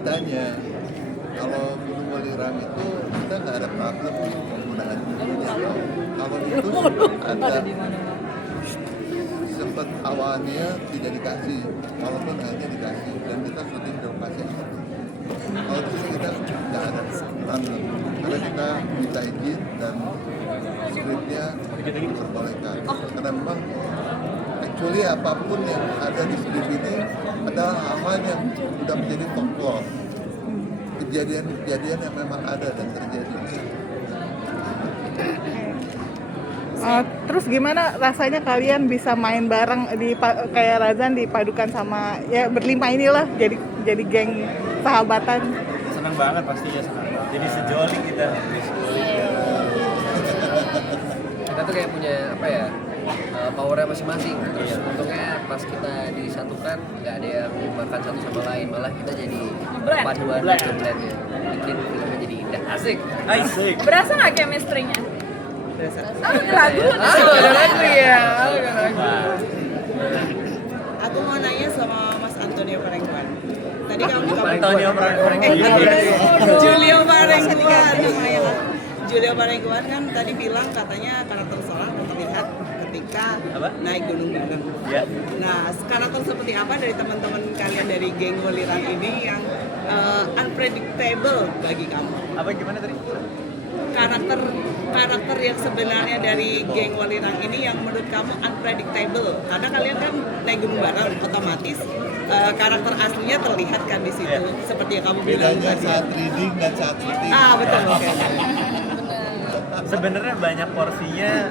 ceritanya. Kalau Gunung Welirang itu kita nggak ada problem penggunaan gunungnya. Kalau itu ada sempat awalnya tidak dikasih, walaupun akhirnya dikasih dan kita syuting di lokasi yang itu. Kalau di sini kita nggak ada problem karena kita minta izin dan skripnya diperbolehkan. Karena memang actually apapun yang ada di skrip ini adalah hal-hal yang sudah menjadi folklore, kejadian-kejadian yang memang ada dan terjadi. Terus gimana rasanya kalian bisa main bareng kayak Razan dipadukan sama ya berlima inilah jadi geng sahabatan. Senang banget pastinya, senang banget. Jadi sejoli kita. Kita tuh kayak punya apa ya, powernya masing-masing. Terus untungnya pas kita disatukan nggak ada yang makan satu sama lain, malah kita jadi paduan gitu blendnya, bikin filmnya jadi indah. Asik. Berasa nggak chemistry-nya? Berasa. Lagu. Ada lagu ya. Aku mau nanya sama Mas Antonio Parengkuan. Tadi kamu Antonio Parengkuan. Julio Parengkuan. Julio Parengkuan kan tadi bilang katanya karakter seorang terlihat ketika naik gunung-gunung. Ya. Nah, karakter seperti apa dari teman-teman kalian dari geng Welirang ini yang unpredictable bagi kamu? Apa gimana tadi? Karakter yang sebenarnya dari geng Welirang ini yang menurut kamu unpredictable karena kalian kan naik gunung bareng, otomatis karakter aslinya terlihat kan di situ seperti yang kamu bilang Bedanya tadi. saat reading dan saat syuting. Betul. Sebenarnya banyak porsinya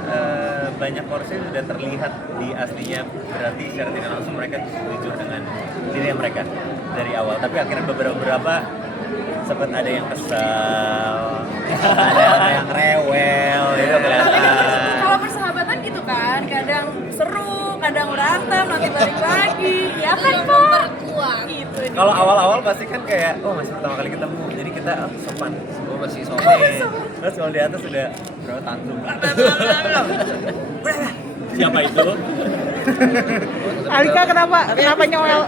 sudah terlihat di aslinya, berarti secara tidak langsung mereka jujur dengan diri mereka dari awal. Tapi akhirnya beberapa sempat ada yang kesal, ada yang rewel, gitu kelihatan. Kalau persahabatan gitu kan, kadang seru, kadang berantem, nanti balik lagi. Ya kan Pak? Gitu. Kalau awal-awal pasti kan kayak, masih pertama kali ketemu, jadi kita sopan. Masih sopan. Terus kalau di atas udah berapa tantrum. Siapa itu? Alika kenapa nyowel?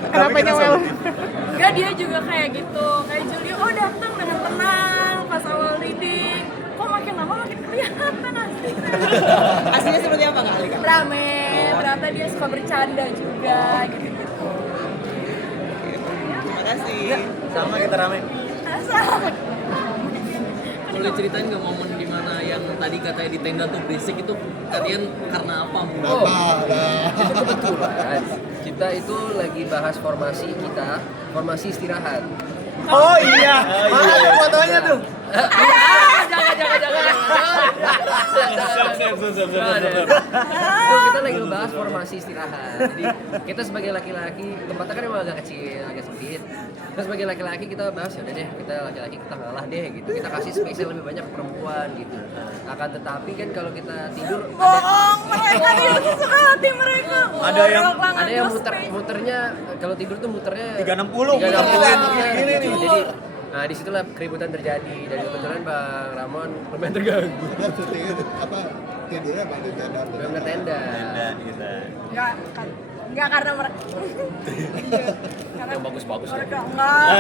Enggak, dia juga kayak gitu. Kayak Julio, datang dengan tenang pas awal reading. Kok makin lama makin kelihatan asli. Aslinya seperti apa Kak Alika? Rame, ternyata dia suka bercanda juga gitu-gitu. Terima kasih. Sama kita rame. Boleh ceritain nggak momen dimana yang tadi katanya di tenda tuh berisik itu kalian karena apa? Itu kebetulan kita itu lagi bahas formasi istirahat. Oh iya, mana tuh fotonya tuh? Jangan. Itu kita lagi ngebahas formasi istirahat. Jadi kita sebagai laki-laki, tempatnya kan emang agak kecil, agak sempit. Terus sebagai laki-laki kita bahas, ya udah deh, kita laki-laki kita ngalah deh gitu. Kita kasih space yang lebih banyak ke perempuan gitu. Akan tetapi kan kalau kita tidur Mereka dia suka hati mereka. ada yang muternya kalau tidur tuh muternya 360. Gini nih. Jadi disitulah keributan terjadi dan kebetulan Bang Ramon lumayan terganggu. Syutingnya tidurnya di tenda. Bener tenda. Kita. Enggak karena mereka. Yang bagus-bagus. Mereka enggak.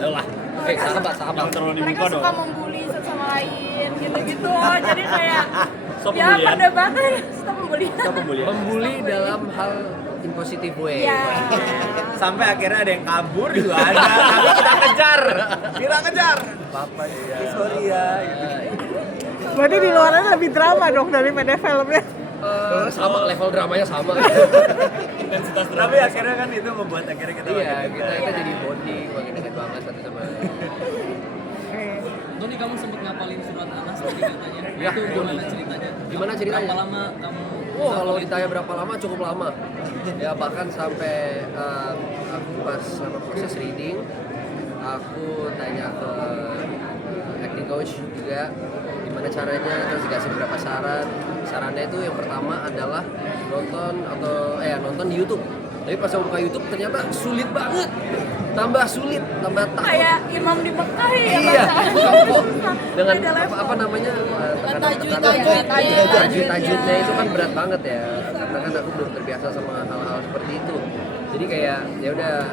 Lah. Oke, sahabat. Mereka suka membuli satu sama lain gitu-gitu. Jadi kayak perdebatan stop pembulian. Membuli dalam hal in positive way. Iya. Sampai akhirnya ada yang kabur juga ada, tapi kita kejar. Papa sorry ya. Berarti di luarnya lebih drama dong daripada filmnya. Sama level dramanya sama. Tapi akhirnya kan itu membuat akhirnya kita kita jadi bonding, makin dekat banget satu sama lain. Tony, kamu sempat ngapalin surat Anas tadi katanya. Ya, Itu gimana ceritanya? Berapa lama kamu? Kalau ditanya berapa lama, cukup lama. Ya bahkan sampai aku pas sama proses reading, aku tanya ke acting coach juga gimana caranya, terus dikasih beberapa sarannya itu yang pertama adalah nonton di YouTube. Tapi pas aku buka YouTube ternyata sulit banget, tambah takut. Kayak imam di Mekah ya. Iya, dengan apa namanya tajwidnya itu kan berat banget ya, karena kan aku belum terbiasa sama hal-hal seperti itu. Jadi kayak ya udah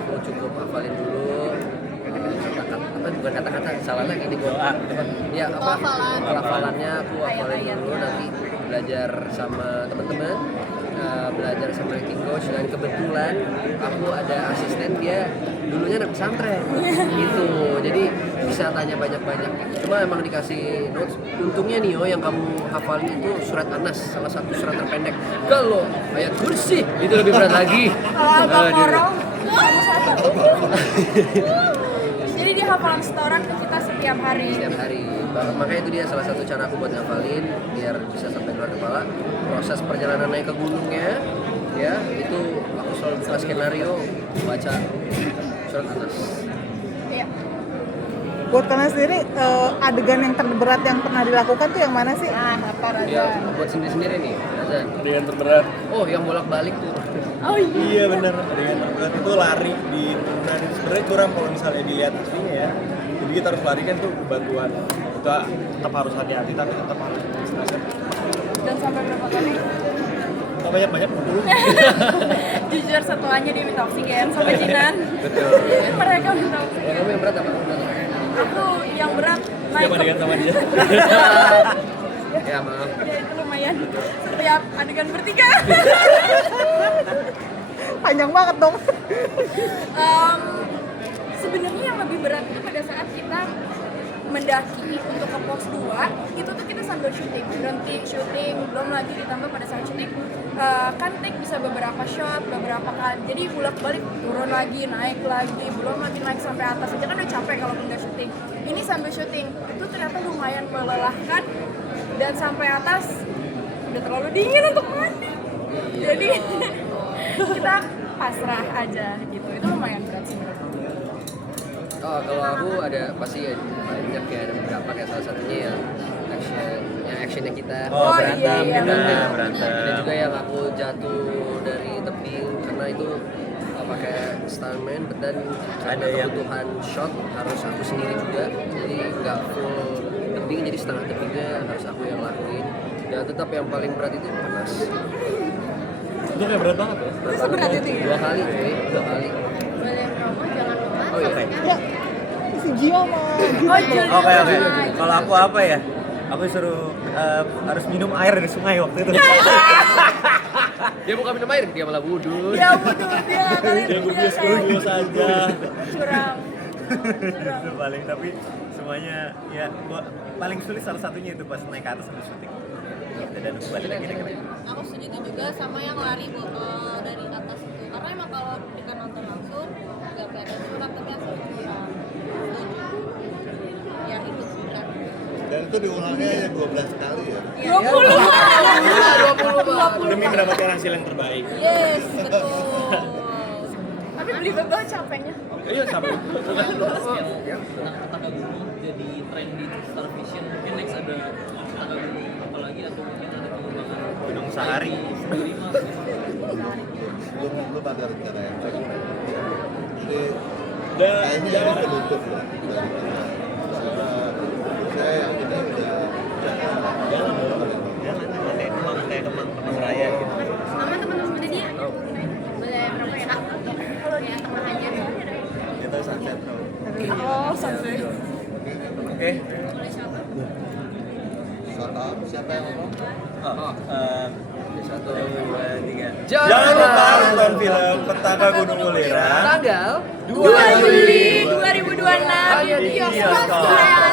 aku cukup hafalin dulu, bukan kata-kata, salah lagi ini gue. Ya apa? Pelafalannya aku hafalin dulu, nanti belajar sama teman-teman, belajar sama acting coach, dan kebetulan aku ada asisten dia dulunya anak pesantren gitu, jadi bisa tanya banyak-banyak. Cuma emang dikasih notes. Untungnya nih yang kamu hafalin itu surat Anas, salah satu surat terpendek. Kalau ayat kursi itu lebih berat lagi. Al-Baqarah kamu satu. Jadi dia hafalan setoran ke kita setiap hari. Setiap hari. Makanya itu dia salah satu cara aku buat ngafalin biar bisa sampai keluar kepala. Proses perjalanan naik ke gunungnya, ya itu aku selalu buka skenario, baca surat Anas. Iya. Buat kalian sendiri, adegan yang terberat yang pernah dilakukan tuh yang mana sih? Apa Raza? Ya buat sendiri-sendiri nih. Razan. Dengan terberat. Oh yang bolak-balik tuh. Oh iya. Iya benar. Dengan terberat itu lari di turunan itu sebenarnya kurang kalau misalnya dilihat aslinya ya. Jadi kita harus lari kan tuh batuan. Kita tetap harus hati-hati tapi tetap harus konsentrasi. Dan sampai berapa kali? Oh, banyak dulu. Jujur setelahnya dia minta oksigen sama Jinan. Betul. Mereka minta Ya oksigen. kamu yang berat apa? Aku yang berat naik Siapa dengan sama dia? Ya maaf. Ya itu lumayan. Setiap adegan bertiga. Panjang banget dong. Sebenarnya yang lebih berat itu pada saat kita mendaki untuk ke pos 2 itu tuh kita sambil syuting, berhenti syuting, belum lagi ditambah pada saat syuting kan take bisa beberapa shot, beberapa kali, jadi bolak-balik turun lagi, naik lagi, belum lagi naik sampai atas aja kan udah capek kalau udah syuting. Ini sambil syuting itu ternyata lumayan melelahkan dan sampai atas udah terlalu dingin untuk mandi, jadi kita pasrah aja gitu. Itu lumayan berat sih. Oh, kalau aku ada pasti ya, banyak ya, ada beberapa kayak salah satunya yang actionnya kita Oh, berantem, iya, iya. berantem. Ada juga yang aku jatuh dari tebing karena itu pakai stuntman, dan Ada ada yang- kebutuhan shot harus aku sendiri juga, jadi nggak full tebing, jadi setengah tebingnya harus aku yang lakuin. Dan tetap yang paling berat itu panas. Itu kayak berat banget ya. Berat seberat banget. itu ya? 2 kali, cuy, 2 kali. Boleh promo, jangan lupa. Oh iya. Ya, si Gio mah. Oh iya. Oke. Kalau aku apa ya? Aku suruh harus minum air dari sungai waktu itu. Dia bukan minum air, dia malah wudhu. Ya bodoh dia kalian Dia dia gubius aja. curang. Itu paling, tapi semuanya ya paling sulit salah satunya itu pas naik ke atas sambil syuting. Dan balik lagi naik lagi. Aku setuju juga sama yang lari dari atas itu, karena emang kalau kita nonton langsung nggak kelihatan surat, tapi yang setuju ya itu surat. Dan itu diulangnya ya 12 kali ya. 20. Demi mendapatkan hasil yang terbaik. Yes, betul. Tapi beli banget capeknya. Iya sama. Yang tentang Ketaka Gunung jadi tren di Star Vision, mungkin next ada Ketaka Gunung apalagi, atau mungkin ada pengembangan Gunung Sahari. sendiri mas. Belum ada rencana yang baik. Jadi Dan kayaknya ini penutup ya. Sama saya yang udah jalan Nanti kemang raya gitu. Sama teman-teman dia boleh berapa ya kak? Kalau di tengah aja Itu sunset bro. Oh, sampai. Oke. siapa yang ngomong? Satu, dua, tiga. Jangan lupa nonton film Petaka Gunung Mulira tanggal 2 Juli 2026 Hanya di bioskop. Surabaya.